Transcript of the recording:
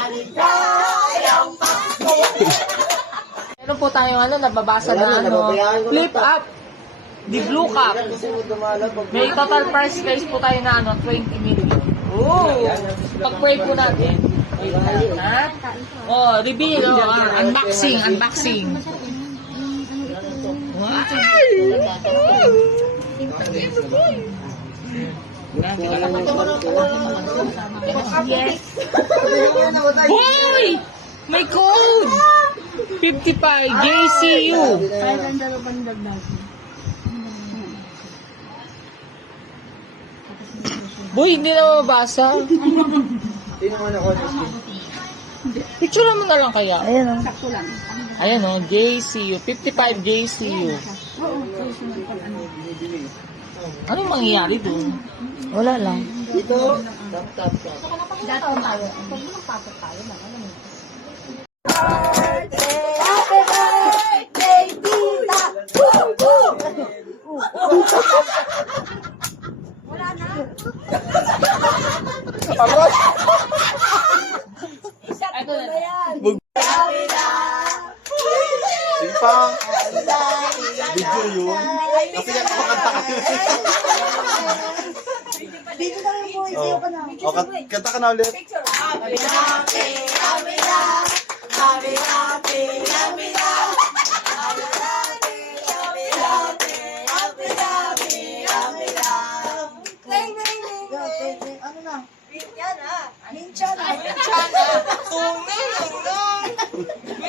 Maligayang Pasko! Meron po tayong nababasa na flip up. The Blue Cup. May total price guys po tayo na 20 million. Oh! Pag-pray po natin. Ha? Oh, reveal. Unboxing. Yes. Boy! May code! 55 JCU. Boy, hindi na mabasa. Picture mo na lang kaya. Ayan o. Sakto lang. Ayan o, JCU. 55 JCU. Anong mangyayari doon? Wala lang. Ito? Dataon tayo. Pag magpapot tayo, Happy birthday, Tita! Woo! Woo! Wala na. Aray! Ano na yan? Simpa. Video yun. Kasi yan pakanta ka. Dito na yung boys. Ayaw ka na. O, kanta ka na ulit. Happy, happy, happy na. Happy, happy, happy na. Happy, happy, happy, happy, happy, happy, happy na. Ning, ning, ning. Ano na? Minchana. Minchana. Minchana. Tung, ning, ning.